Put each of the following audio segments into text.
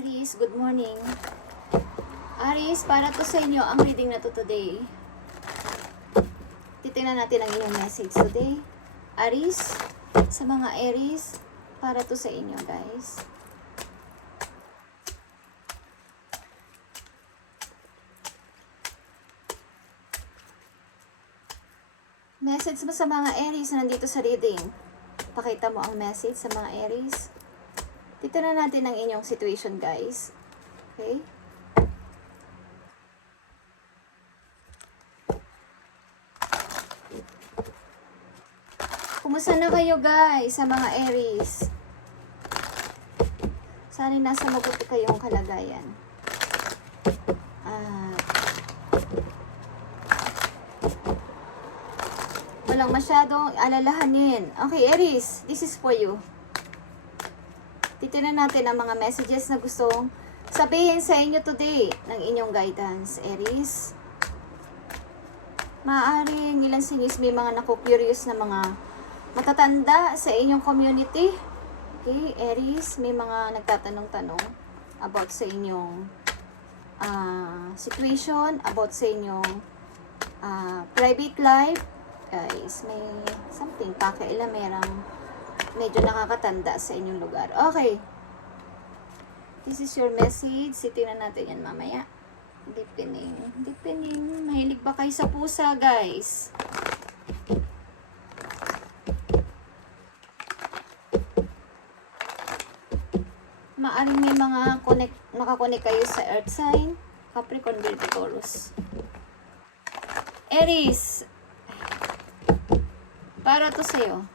Aries, good morning. Aries, para to sa inyo ang reading na to today. Titingnan natin ang inyong message today. Aries, sa mga Aries, para to sa inyo, guys. Message mo sa mga Aries na nandito sa reading. Pakita mo ang message sa mga Aries. Titingnan natin ang inyong situation, guys. Okay? Kumusta na kayo, guys, sa mga Aries? Sana nasa mabuti kayong kalagayan. Walang masyadong alalahanin. Okay, Aries, this is for you. Titignan natin ang mga messages na gustong sabihin sa inyo today ng inyong guidance, Aries. Maaaring ilan sa inyo may mga naku-curious na mga matatanda sa inyong community. Okay, Aries, may mga nagtatanong-tanong about sa inyong situation, about sa inyong private life. Guys, may something pakailamerang medyo nakakatanda sa inyong lugar. Okay. This is your message. Sitingnan natin yan mamaya. Deepening. Deepening. Mahilig ba kayo sa pusa, guys? Maaring may mga nakakonect kayo sa earth sign. Capricorn, Virgo, Taurus. Aries. Para to sa'yo.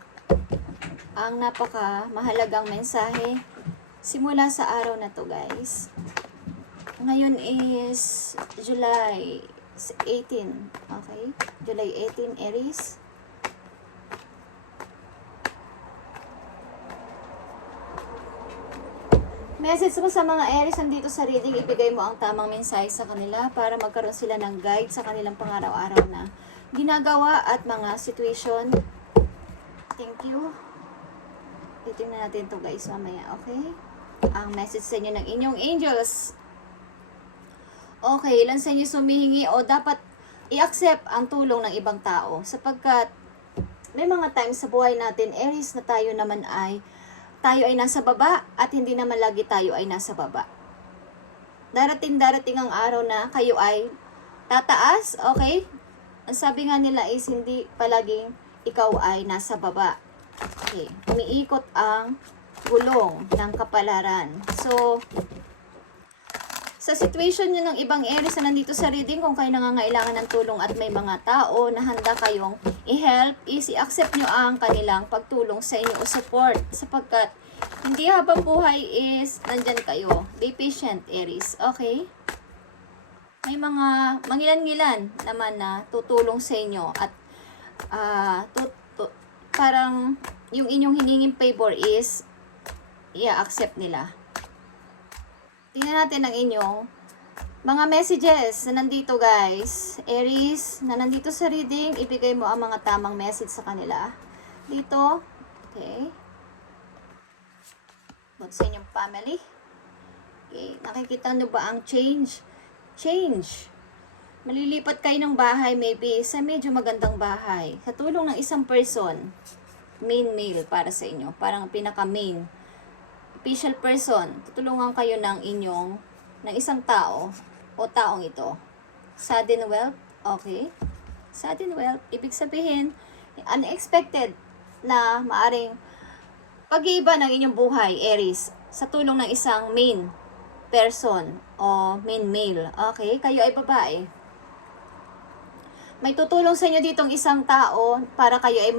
Ang napaka mahalagang mensahe simula sa araw na to, guys. Ngayon is July 18. Okay? July 18, Aries. Message mo sa mga Aries nandito sa reading, ibigay mo ang tamang mensahe sa kanila para magkaroon sila ng guide sa kanilang pangaraw-araw na ginagawa at mga situation. Thank you. Titingnan natin to, guys, mamaya, okay? Ang message sa inyo ng inyong angels. Okay, ilan sa inyo sumihingi o dapat i-accept ang tulong ng ibang tao sapagkat may mga times sa buhay natin, Aries, na tayo ay nasa baba at hindi naman lagi tayo ay nasa baba. Darating ang araw na kayo ay tataas, okay? Ang sabi nga nila is hindi palaging ikaw ay nasa baba. Okay, umiikot ang gulong ng kapalaran. So, sa situation nyo ng ibang Aries na nandito sa reading, kung kayo nangangailangan ng tulong at may mga tao na handa kayong i-help, is i-accept nyo ang kanilang pagtulong sa inyo o support. Sapagkat, hindi habang buhay is nandyan kayo. Be patient, Aries. Okay? May mga mangilan-ngilan naman na tutulong sa inyo at parang yung inyong hiningin favor is i-accept nila. Tingnan natin ang inyong mga messages na nandito, guys. Aries, na nandito sa reading, ibigay mo ang mga tamang message sa kanila. Dito, okay. About sa inyong family. Okay, nakikita nyo ba ang change? Change. Malilipat kayo ng bahay, maybe sa medyo magandang bahay. Sa tulong ng isang person, main male para sa inyo. Parang pinaka-main. Official person. Tutulungan kayo ng isang tao o taong ito. Sudden wealth. Okay. Sudden wealth. Ibig sabihin, unexpected na maaring pag-iiba ng inyong buhay, Aries. Sa tulong ng isang main person o main male. Okay. Kayo ay babae. May tutulong sa inyo ditong isang tao para kayo ay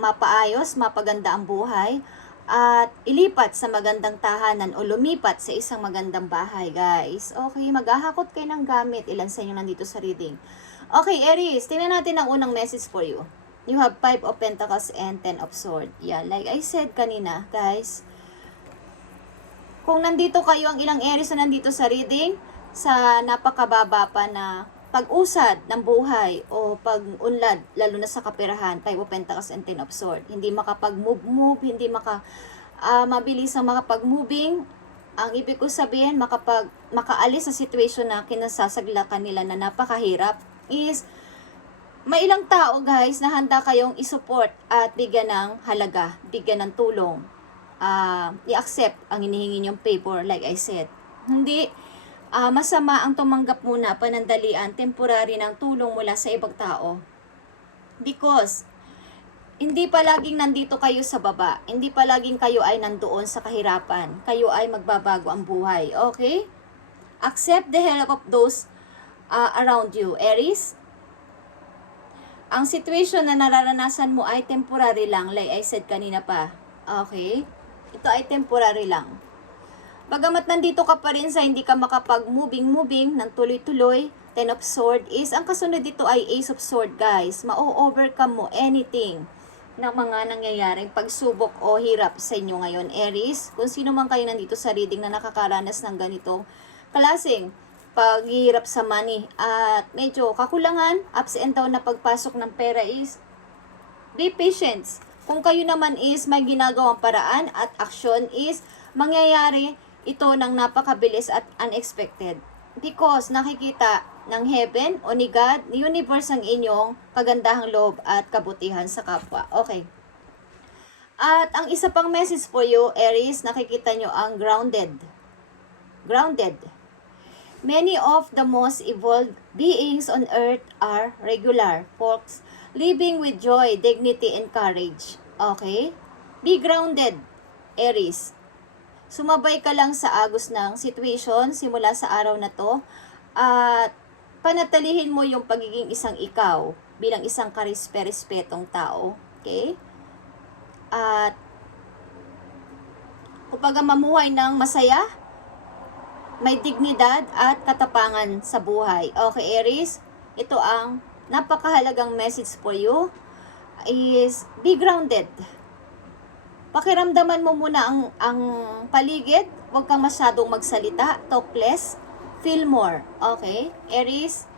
mapaayos, mapaganda ang buhay at ilipat sa magandang tahanan o lumipat sa isang magandang bahay, guys. Okay, maghahakot kayo ng gamit. Ilan sa inyo nandito sa reading. Okay, Aries, tingnan natin ang unang message for you. You have 5 of Pentacles and 10 of Swords. Yeah, like I said kanina, guys. Kung nandito kayo, ang ilang Aries na nandito sa reading, sa napakababa pa na pag-usad ng buhay o pag-unlad, lalo na sa kaperahan, 5 of Pentacles and 10 of Swords. Hindi makapag-move, hindi mabilis ang makapag-moving, Ang ibig ko sabihin, makaalis sa situation na kinasasaglakan nila na napakahirap is may ilang tao guys na handa kayong isupport at bigyan ng halaga, bigyan ng tulong. I-accept ang hinihingi niyong favor like I said. Hindi masama ang tumanggap muna panandalian, temporary ng tulong mula sa ibang tao. Because hindi palaging nandito kayo sa baba. Hindi palaging kayo ay nandoon sa kahirapan. Kayo ay magbabago ang buhay. Okay? Accept the help of those around you. Aries, ang situation na nararanasan mo ay temporary lang. Like I said kanina pa. Okay? Ito ay temporary lang. Bagamat nandito ka pa rin sa hindi ka makapag-moving ng tuloy-tuloy, Ten of Sword is, ang kasunod dito ay Ace of Sword guys. Ma-overcome mo anything ng mga nangyayaring pagsubok o hirap sa inyo ngayon, Aries. Kung sino man kayo nandito sa reading na nakakaranas ng ganito klaseng paghihirap sa money at medyo kakulangan, ups and down na pagpasok ng pera is, be patient. Kung kayo naman is may ginagawang paraan at aksyon is, mangyayari ito ng napakabilis at unexpected. Because nakikita ng heaven o ni God, ni universe ang inyong kagandahang loob at kabutihan sa kapwa. Okay. At ang isa pang message for you, Aries, nakikita nyo ang grounded. Grounded. Many of the most evolved beings on earth are regular folks, living with joy, dignity, and courage. Okay? Be grounded, Aries. Sumabay ka lang sa agos ng situation simula sa araw na to at panatilihin mo yung pagiging isang ikaw bilang isang karispe-respetong tao. Okay? At kapag mamuhay ng masaya, may dignidad at katapangan sa buhay. Okay, Aries? Ito ang napakahalagang message for you is be grounded. Pakiramdaman mo muna ang paligid. Huwag kang masyadong magsalita. Talk less. Feel more. Okay? Aries,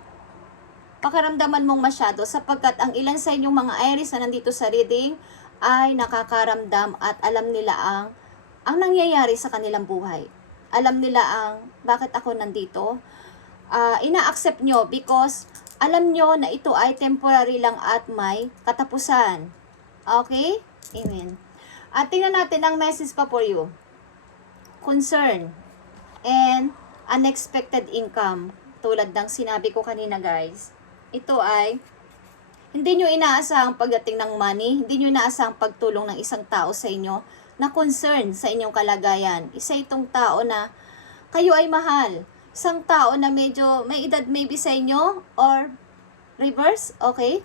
pakiramdaman mong masyado sapagkat ang ilan sa inyong mga Aries na nandito sa reading ay nakakaramdam at alam nila ang nangyayari sa kanilang buhay. Alam nila bakit ako nandito. Ina-accept nyo because alam nyo na ito ay temporary lang at may katapusan. Okay? Amen. At tingnan natin ang message pa for you. Concern and unexpected income. Tulad ng sinabi ko kanina guys. Ito ay hindi nyo inaasahang pagdating ng money. Hindi nyo inaasahang pagtulong ng isang tao sa inyo na concern sa inyong kalagayan. Isa itong tao na kayo ay mahal. Isang tao na medyo may edad maybe sa inyo or reverse. Okay?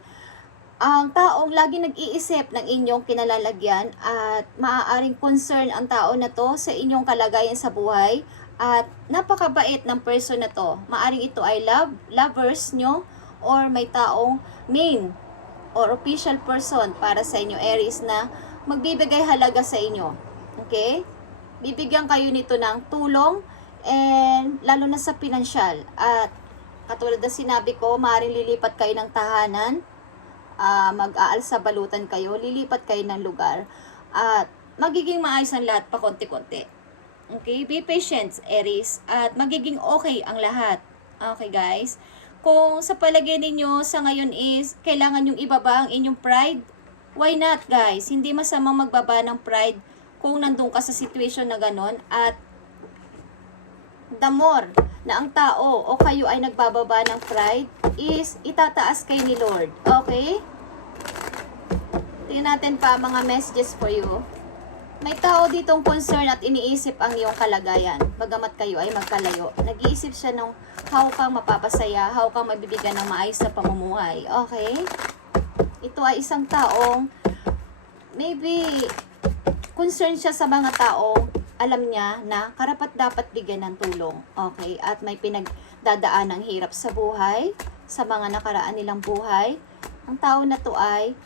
Ang taong lagi nag-iisip ng inyong kinalalagyan at maaaring concern ang tao na to sa inyong kalagayan sa buhay at napakabait ng person na to. Maaaring ito ay lovers nyo or may taong main or official person para sa inyo, Aries, na magbibigay halaga sa inyo. Okay? Bibigyan kayo nito ng tulong and lalo na sa pinansyal. At katulad na sinabi ko, maaaring lilipat kayo ng tahanan, mag-aal sa balutan kayo, lilipat kayo ng lugar, at magiging maayos ang lahat pa konti-konti. Okay? Be patient, Aries, at magiging okay ang lahat. Okay, guys? Kung sa palagay ninyo sa ngayon is kailangan yung ibaba ang inyong pride, why not, guys? Hindi masamang magbaba ng pride kung nandun ka sa situation na ganon, at the more na ang tao o kayo ay nagbababa ng pride is itataas kay ni Lord. Okay? Tingnan natin pa mga messages for you. May tao ditong concern at iniisip ang iyong kalagayan. Bagamat kayo ay magkalayo, nag-iisip siya ng how kang mapapasaya, how kang mabibigyan ng maayos na pamumuhay. Okay? Ito ay isang taong maybe concern siya sa mga taong alam niya na karapat dapat bigyan ng tulong. Okay? At may pinagdadaan ng hirap sa buhay, sa mga nakaraan nilang buhay. Ang tao na to ay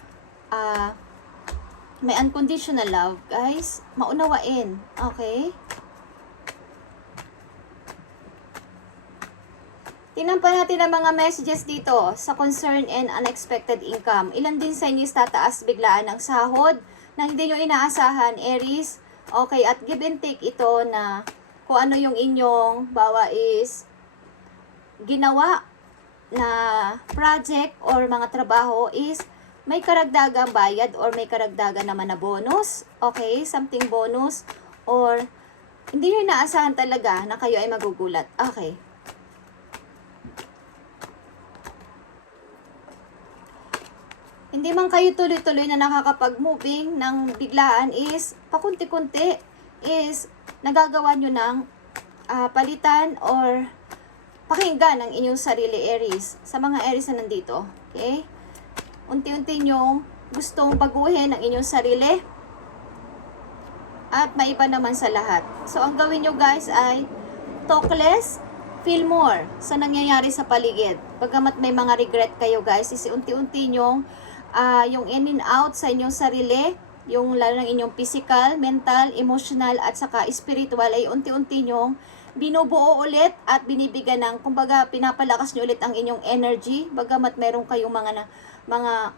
may unconditional love, guys. Maunawain. Okay? Tingnan pa natin ang mga messages dito sa concern and unexpected income. Ilan din sa inyo tataas biglaan ng sahod na hindi nyo inaasahan, Aries. Okay, at give and take ito na kung ano yung inyong bawa is ginawa na project or mga trabaho is may karagdagang bayad or may karagdagan naman na bonus. Okay, something bonus or hindi nyo inaasahan talaga na kayo ay magugulat. Okay. Hindi man kayo tuloy-tuloy na nakakapag-moving ng biglaan is pakunti-kunti is nagagawa nyo ng palitan or pakinggan ang inyong sarili, Aries. Sa mga Aries na nandito. Okay? Unti-unti nyong gustong baguhin ang inyong sarili at maiba naman sa lahat. So, ang gawin nyo guys ay talk less, feel more sa nangyayari sa paligid. Bagamat may mga regret kayo guys, is unti-unti nyong yung in and out sa inyong sarili, yung lalo ng inyong physical, mental, emotional, at saka spiritual ay unti-unti nyong binubuo ulit at binibigyan ng, kumbaga, pinapalakas nyo ulit ang inyong energy. Bagamat meron kayong mga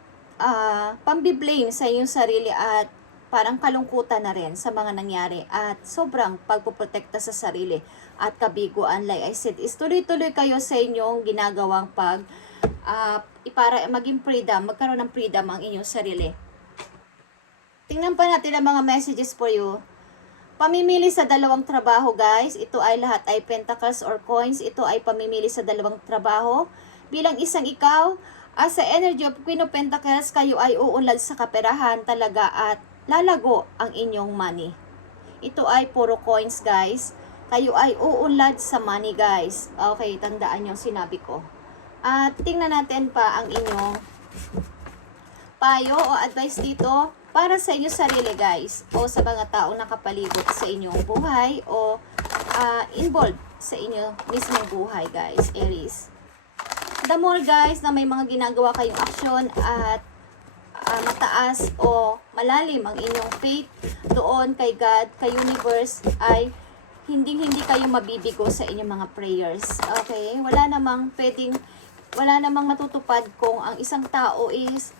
pambiblame sa inyong sarili at parang kalungkutan na rin sa mga nangyari at sobrang pagpoprotekta sa sarili at kabiguan, like I said, is tuloy-tuloy kayo sa inyong ginagawang para maging freedom, magkaroon ng freedom ang inyong sarili. Tingnan pa natin ang mga messages for you. Pamimili sa dalawang trabaho guys, ito ay lahat ay pentacles or coins, ito ay pamimili sa dalawang trabaho. Bilang isang ikaw, as sa energy of Queen of Pentacles, kayo ay uunlad sa kaperahan talaga at lalago ang inyong money. Ito ay puro coins guys. Kayo ay uunlad sa money guys. Okay, tandaan yung sinabi ko. At tingnan natin pa ang inyong payo o advice dito para sa inyong sarili guys. O sa mga taong nakapalibot sa inyong buhay o involved sa inyong mismong buhay guys, Aries. The more guys na may mga ginagawa kayong aksyon at mataas o malalim ang inyong faith doon kay God, kay universe, ay hindi kayo mabibigo sa inyong mga prayers. Okay? Wala namang matutupad kung ang isang tao is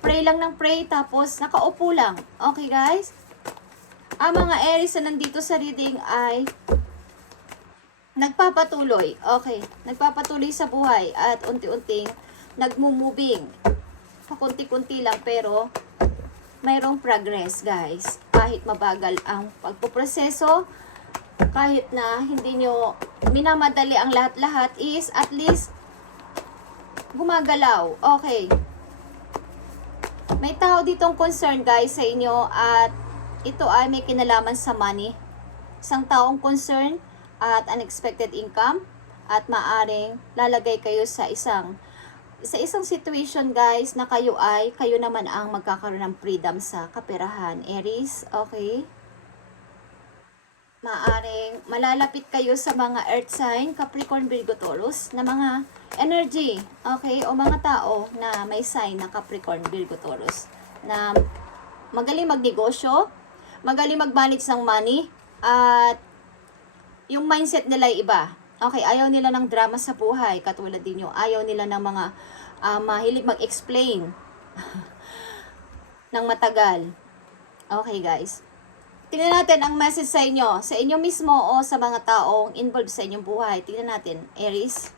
pray lang ng pray tapos nakaupo lang. Okay guys? Ang mga Aries na nandito sa reading ay nagpapatuloy. Okay. Nagpapatuloy sa buhay at unti-unting nagmo-moving. Pakunti-kunti lang pero mayroong progress guys. Kahit mabagal ang pagpuproseso, kahit na hindi nyo minamadali ang lahat-lahat, is at least gumagalaw. Okay. May tao ditong concern guys sa inyo at ito ay may kinalaman sa money. Isang taong concern at unexpected income at maaring lalagay kayo sa isang situation guys na kayo naman ang magkakaroon ng freedom sa kaperahan, Aries. Okay? Maaring malalapit kayo sa mga earth sign, Capricorn, Virgo, Taurus na mga energy, okay? O mga tao na may sign na Capricorn, Virgo, Taurus na magaling magnegosyo, magaling mag-manage ng money at yung mindset nila ay iba. Okay, ayaw nila ng drama sa buhay, katulad din yung ayaw nila ng mga mahilig mag-explain ng matagal. Okay guys. Tingnan natin ang message sa inyo mismo o sa mga taong involved sa inyong buhay. Tingnan natin, Aries.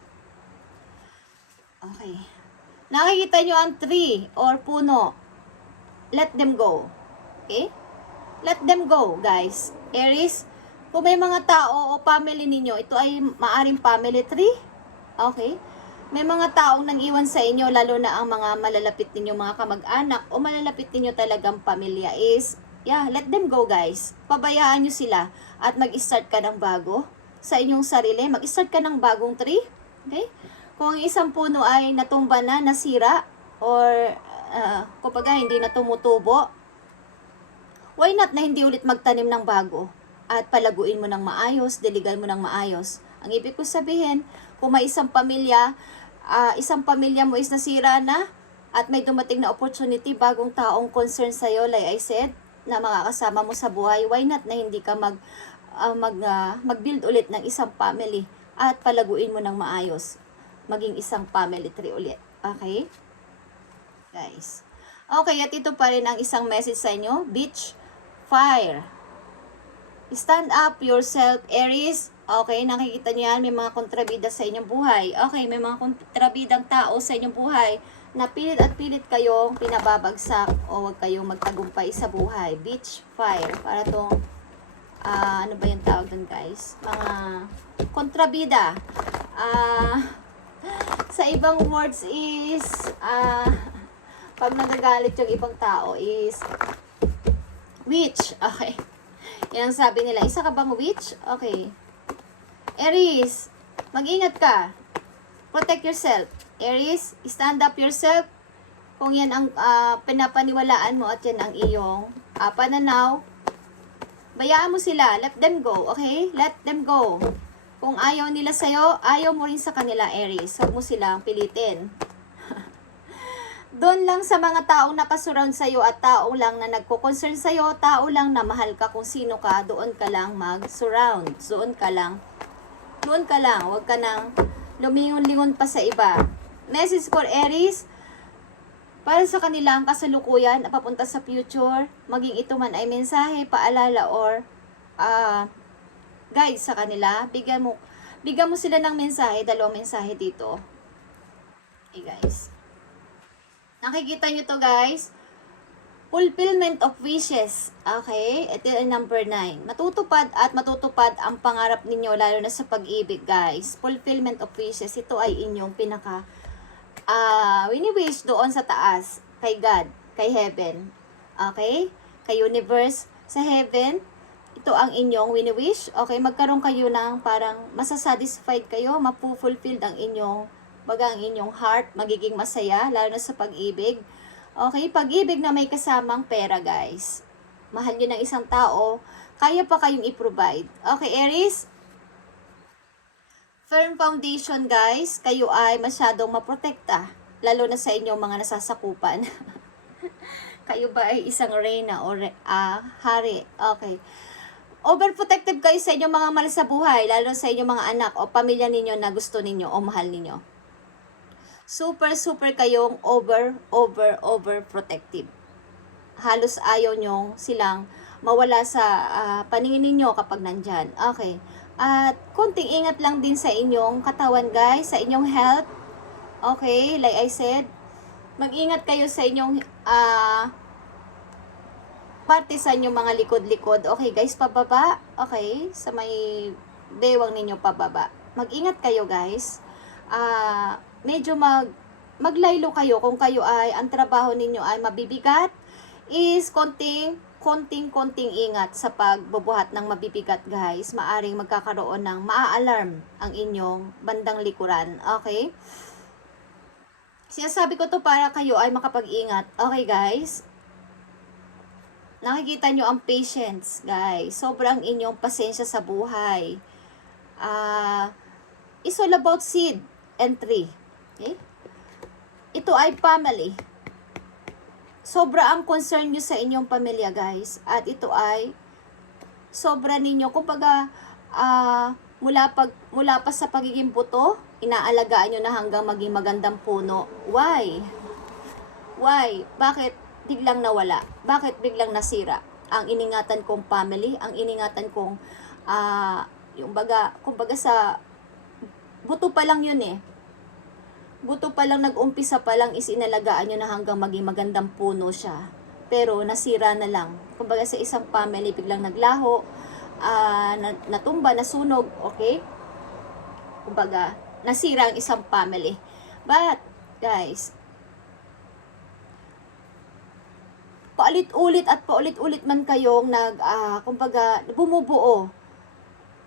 Okay. Nakikita nyo ang tree or puno. Let them go. Okay? Let them go, guys. Aries, kung may mga tao o family ninyo, ito ay maaring family tree. Okay? May mga taong nang iwan sa inyo, lalo na ang mga malalapit ninyo mga kamag-anak o malalapit ninyo talagang pamilya is, yeah, let them go guys. Pabayaan nyo sila at mag-start ka ng bago sa inyong sarili. Mag-start ka ng bagong tree. Okay? Kung ang isang puno ay natumba na, nasira, or kumbaga hindi na tumutubo, why not na hindi ulit magtanim ng bago? At palaguin mo ng maayos, diligan mo ng maayos. Ang ibig ko sabihin, kung may isang pamilya mo is nasira na at may dumating na opportunity, bagong taong concern sa'yo, like I said, na makakasama mo sa buhay, why not na hindi ka mag-build ulit ng isang family at palaguin mo ng maayos. Maging isang family tree ulit. Okay? Guys. Okay, at ito pa rin ang isang message sa inyo. Beach, fire. Stand up yourself, Aries. Okay, nakikita niyo yan, may mga kontrabida sa inyong buhay. Okay, may mga kontrabidang tao sa inyong buhay na pilit at pilit kayong pinababagsak o wag kayong magtagumpay sa buhay. Beach fire. Para tong, ano ba yung tawag dun, guys? Mga kontrabida. Sa ibang words is, pag nagagalit yung ibang tao is, witch. Okay. Yan ang sabi nila. Isa ka bang witch? Okay. Aries, mag-ingat ka. Protect yourself. Aries, stand up yourself. Kung yan ang pinapaniwalaan mo at yan ang iyong pananaw, bayaan mo sila. Let them go. Okay? Let them go. Kung ayaw nila sa'yo, ayaw mo rin sa kanila, Aries. Huwag mo silang pilitin. Doon lang sa mga taong nakasurround sa'yo at tao lang na nagko-concern sa'yo, tao lang na mahal ka kung sino ka, doon ka lang mag-surround. Doon ka lang. Huwag ka nang lumingon-lingon pa sa iba. Message for Aries, para sa kanilang kasalukuyan, papunta sa future, maging ito man ay mensahe, paalala, or guide sa kanila, bigyan mo sila ng mensahe, dalawang mensahe dito. Okay, guys. Nakikita nyo to, guys. Fulfillment of wishes. Okay? Ito yung number 9. Matutupad ang pangarap ninyo, lalo na sa pag-ibig, guys. Fulfillment of wishes. Ito ay inyong pinaka wini-wish doon sa taas. Kay God. Kay Heaven. Okay? Kay Universe. Sa Heaven, ito ang inyong wini-wish. Okay? Magkaroon kayo ng parang masasatisfied kayo, mapufulfilled ang inyong heart, magiging masaya, lalo na sa pag-ibig. Okay, pag-ibig na may kasamang pera, guys. Mahal nyo ng isang tao, kaya pa kayong i-provide. Okay, Aries? Firm foundation, guys. Kayo ay masyadong maprotekta, lalo na sa inyong mga nasasakupan. Kayo ba ay isang reyna o hari? Okay. Overprotective kayo sa inyong mga mahal sa buhay, lalo sa inyong mga anak o pamilya ninyo na gusto ninyo o mahal ninyo. Super kayong over protective. Halos ayaw nyo silang mawala sa paningin ninyo kapag nandyan. Okay. At konting ingat lang din sa inyong katawan, guys, sa inyong health. Okay, like I said, mag-ingat kayo sa inyong parte sa inyong mga likod-likod. Okay, guys, pababa. Okay, sa may bewang ninyo pababa. Mag-ingat kayo, guys. Medyo maglaylo kayo kung kayo ay, ang trabaho ninyo ay mabibigat, is konting ingat sa pagbubuhat ng mabibigat, guys. Maaring magkakaroon ng maa-alarm ang inyong bandang likuran. Okay? Sinasabi ko to para kayo ay makapag-ingat. Okay, guys? Nakikita nyo ang patience, guys. Sobrang inyong pasensya sa buhay. It's all about seed and tree. Okay? Ito ay family. Sobra ang concern nyo sa inyong pamilya, guys. At ito ay sobra ninyo. Kumbaga, mula pa sa pagiging buto, inaalagaan nyo na hanggang maging magandang puno. Why? Bakit biglang nawala? Bakit biglang nasira? Ang iningatan kong family, ang iningatan kong, kumbaga sa buto pa lang yun eh. Buto pa lang, nag-umpisa pa lang is inalagaan nyo na hanggang maging magandang puno siya. Pero nasira na lang. Kumbaga sa isang family, biglang naglaho, natumba, nasunog, okay? Kumbaga, nasira ang isang family. But, guys, paulit-ulit man kayong kumbaga, bumubuo.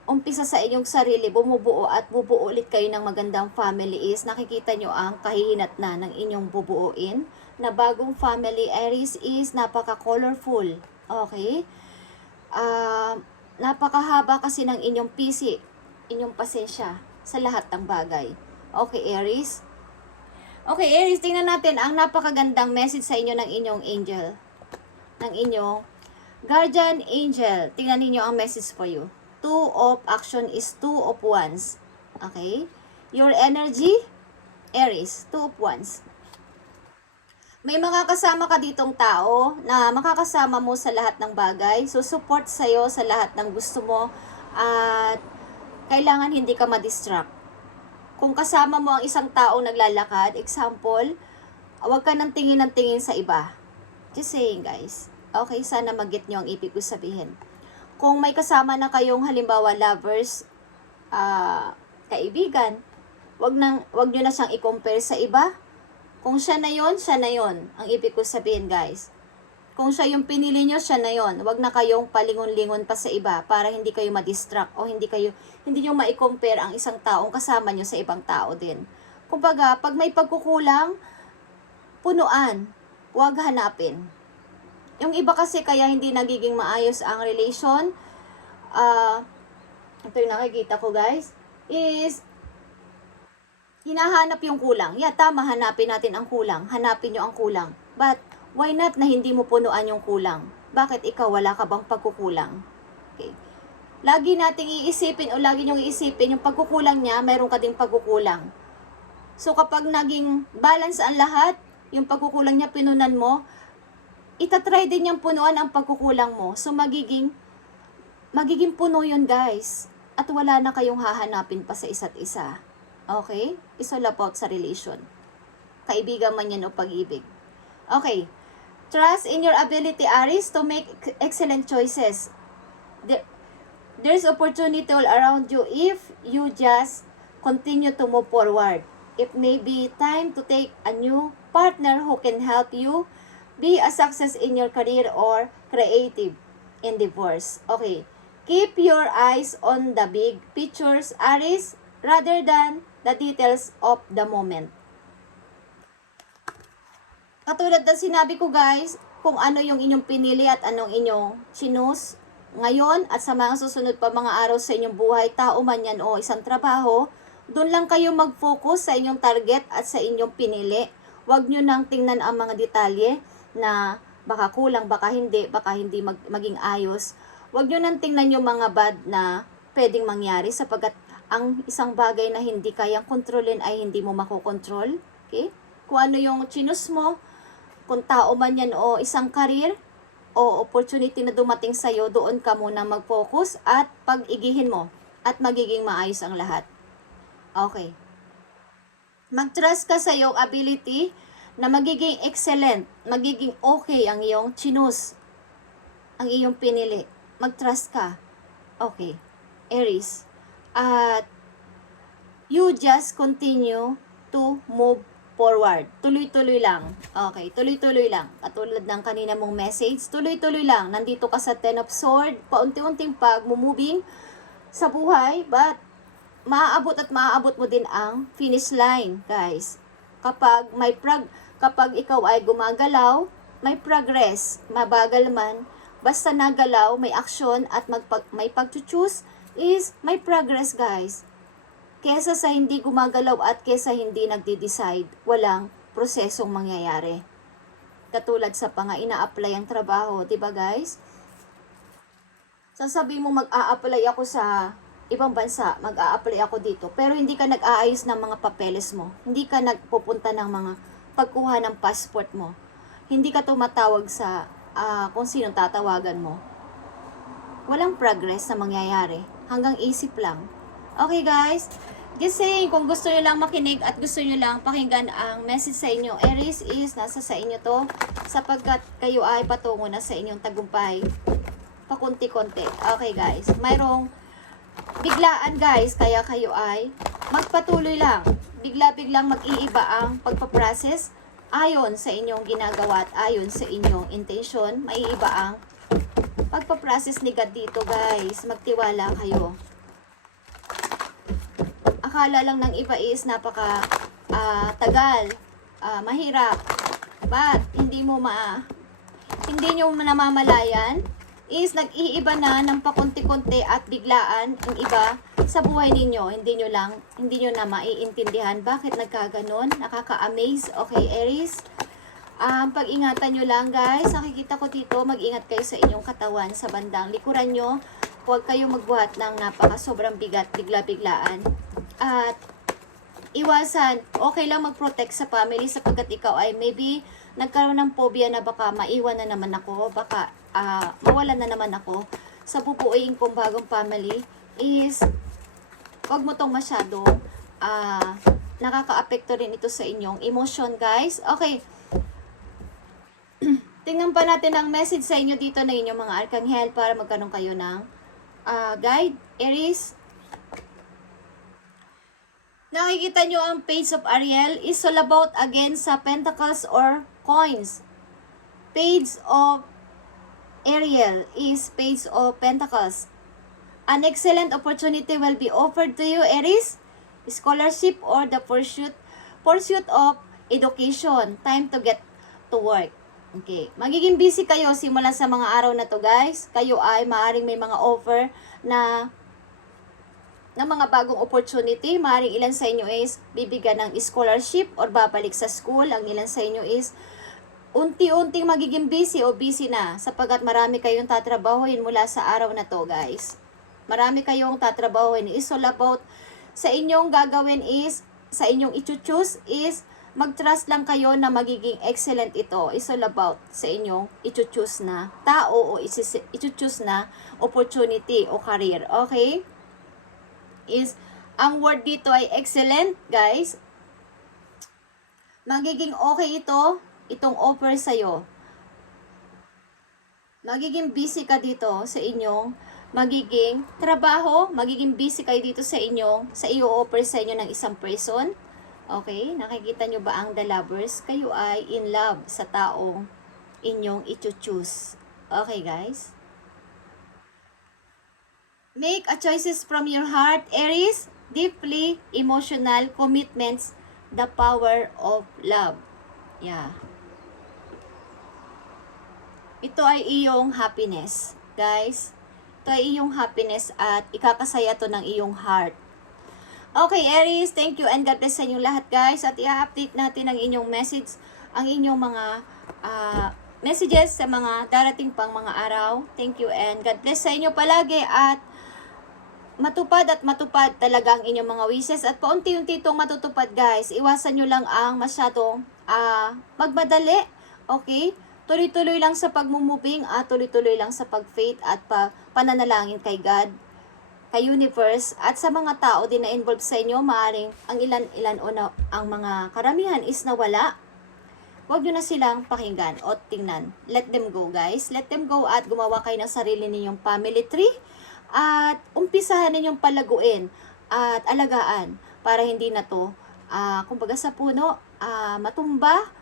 Umpisa sa inyong sarili, bumubuo at bubuo ulit kayo ng magandang family is nakikita nyo ang kahihinatnan ng inyong bubuuin na bagong family. Aries is napaka-colorful. Okay? Napakahaba kasi ng inyong pisi, inyong pasensya sa lahat ng bagay. Okay, Aries? Okay, Aries, tingnan natin ang napakagandang message sa inyo ng inyong angel. Ng inyong guardian angel. Tingnan niyo ang message for you. 2 of action is 2 of wands. Okay? Your energy, Aries, 2 of wands. May makakasama ka ditong tao na makakasama mo sa lahat ng bagay. So, support sa'yo sa lahat ng gusto mo. At kailangan hindi ka ma-distract. Kung kasama mo ang isang taong naglalakad, example, huwag ka nang tingin ng tingin sa iba. Just saying, guys. Okay, sana mag-get nyo ang ibig ko sabihin. Kung may kasama na kayong halimbawa lovers, kaibigan, wag nyo na siyang i-compare sa iba. Kung siya na yon, siya na yon. Ang ibig ko sabihin, guys. Kung siya yung pinili nyo, siya na yon. Wag na kayong palingon-lingon pa sa iba para hindi kayo ma-distract o hindi nyo ma-compare ang isang taong kasama nyo sa ibang tao din. Kumbaga, pag may pagkukulang, punuan. Wag hanapin. Yung iba kasi kaya hindi nagiging maayos ang relation, ito yung nakikita ko, guys, is hinahanap yung kulang. Yeah, tama, hanapin natin ang kulang. Hanapin nyo ang kulang. But, why not na hindi mo punuan yung kulang? Bakit ikaw wala ka bang pagkukulang? Okay. Lagi nating iisipin o lagi nyong iisipin yung pagkukulang niya, mayroon ka ding pagkukulang. So, kapag naging balance ang lahat, yung pagkukulang niya pinunan mo, itatry din niyang punuan ang pagkukulang mo. So, magiging puno yun, guys. At wala na kayong hahanapin pa sa isa't isa. Okay? It's all about sa relation. Kaibigan man yan o pag-ibig. Okay. Trust in your ability, Aries, to make excellent choices. There's opportunity all around you if you just continue to move forward. It may be time to take a new partner who can help you be a success in your career or creative endeavors. Okay. Keep your eyes on the big pictures, Aries, rather than the details of the moment. Katulad ng sinabi ko, guys, kung ano yung inyong pinili at anong inyong sinus ngayon at sa mga susunod pa mga araw sa inyong buhay, tao man yan o isang trabaho, doon lang kayo mag-focus sa inyong target at sa inyong pinili. Huwag nyo nang tingnan ang mga detalye na baka kulang, baka hindi maging ayos. Huwag nyo nang tingnan yung mga bad na pwedeng mangyari sapagkat ang isang bagay na hindi kayang kontrolin ay hindi mo makokontrol. Okay? Kung ano yung chinus mo, kung tao man yan o isang career o opportunity na dumating sa'yo, doon ka muna mag-focus at pag-igihin mo at magiging maayos ang lahat. Okay. Mag-trust ka sa iyong ability na magiging excellent, magiging okay ang iyong chinus, ang iyong pinili. Mag-trust ka. Okay. Aries. At you just continue to move forward. Tuloy-tuloy lang. Okay, tuloy-tuloy lang. Katulad ng kanina mong message, tuloy-tuloy lang. Nandito ka sa Ten of Swords, paunti-unting pag-moving sa buhay, but maaabot mo din ang finish line, guys. Kapag ikaw ay gumagalaw, may progress, mabagal man, basta nagalaw, may action at may pag-choose is may progress, guys. Kesa sa hindi gumagalaw at kesa hindi nagde-decide, walang prosesong mangyayari. Katulad sa ina-apply ang trabaho, 'di ba, guys? Sasabihin mo mag-a-apply ako sa ibang bansa, mag-a-apply ako dito, pero hindi ka nag-aayos ng mga papeles mo. Hindi ka nagpupunta ng mga pagkuha ng passport mo. Hindi ka tumatawag sa kung sinong tatawagan mo. Walang progress na mangyayari. Hanggang isip lang. Okay, guys? Just saying, kung gusto nyo lang makinig at gusto nyo lang pakinggan ang message sa inyo, Aries, is nasa sa inyo to sapagkat kayo ay patungo na sa inyong tagumpay. Pakunti-kunti. Okay, guys? Mayroong biglaan, guys, kaya kayo ay magpatuloy lang. Bigla-biglang mag-iiba ang pagpaprocess ayon sa inyong ginagawa at ayon sa inyong intention. Maiiba ang pagpaprocess ni God dito, guys. Magtiwala kayo. Akala lang ng iba is napaka tagal, mahirap. But hindi nyo namamalayan is nag-iiba na ng pakunti-kunti at biglaan ang iba sa buhay ninyo. Hindi nyo na maiintindihan bakit nagkaganon. Nakaka-amaze. Okay, Aries. Pag-ingatan nyo lang, guys. Nakikita ko dito, mag-ingat kayo sa inyong katawan sa bandang likuran nyo. Huwag kayong magbuhat ng sobrang bigat, bigla-biglaan. At iwasan, okay lang mag-protect sa family sapagkat ikaw ay maybe nagkaroon ng phobia na baka maiwan na naman ako, baka mawalan na naman ako sa bubuuin kong bagong family, is wag mo tong masyado nakaka-apekto rin ito sa inyong emotion, guys. Okay. Tingnan pa natin ang message sa inyo dito na inyong mga arkanghel para magkaroon kayo ng guide. Aries, nakikita nyo ang Page of Ariel is all about again sa pentacles or coins. Page of Ariel is Page of Pentacles. An excellent opportunity will be offered to you, Aries. Scholarship or the pursuit of education. Time to get to work. Okay. Magiging busy kayo simula sa mga araw na to, guys. Kayo ay maaaring may mga offer na mga bagong opportunity. Maaaring ilan sa inyo is bibigyan ng scholarship or babalik sa school. Ang ilan sa inyo is unti-unting magiging busy o busy na sapagkat marami kayong tatrabahuin mula sa araw na to, guys. Marami kayong tatrabahuin. Is all about sa inyong gagawin is, sa inyong i-choose is, mag-trust lang kayo na magiging excellent ito. It's all about sa inyong i-choose na tao o i-choose na opportunity o career. Okay? Is, ang word dito ay excellent, guys. Magiging okay ito, itong offer sa'yo. Magiging busy ka dito sa inyong magiging trabaho, magiging busy kayo dito sa i-offer sa inyo ng isang person. Okay, nakikita nyo ba ang the lovers? Kayo ay in love sa taong inyong i-choose. Okay, guys? Make a choices from your heart, Aries. Deeply emotional commitments, the power of love. Yeah. Ito ay iyong happiness, guys. Ito ay iyong happiness at ikakasaya to ng iyong heart. Okay, Aries, thank you and God bless sa inyong lahat, guys. At i-update natin ang inyong message, ang inyong mga messages sa mga darating pang mga araw. Thank you and God bless sa inyo palagi at matupad talaga ang inyong mga wishes at paunti-unti itong matutupad, guys. Iwasan nyo lang ang masyadong magmadali, okay? Tuloy-tuloy lang sa pagmumubing at tuloy-tuloy lang sa pag-faith at pananalangin kay God, kay universe, at sa mga tao din na involved sa inyo. Maaaring ang ilan o ang mga karamihan is nawala. Huwag nyo na silang pakinggan o tingnan. Let them go, guys. Let them go at gumawa kayo ng sarili ninyong family tree at umpisahan ninyong palaguin at alagaan para hindi na to kumbaga sa puno matumba,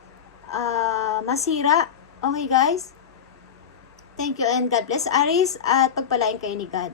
masira. Okay, guys? Thank you and God bless, Aries, at pagpalain kayo ni God.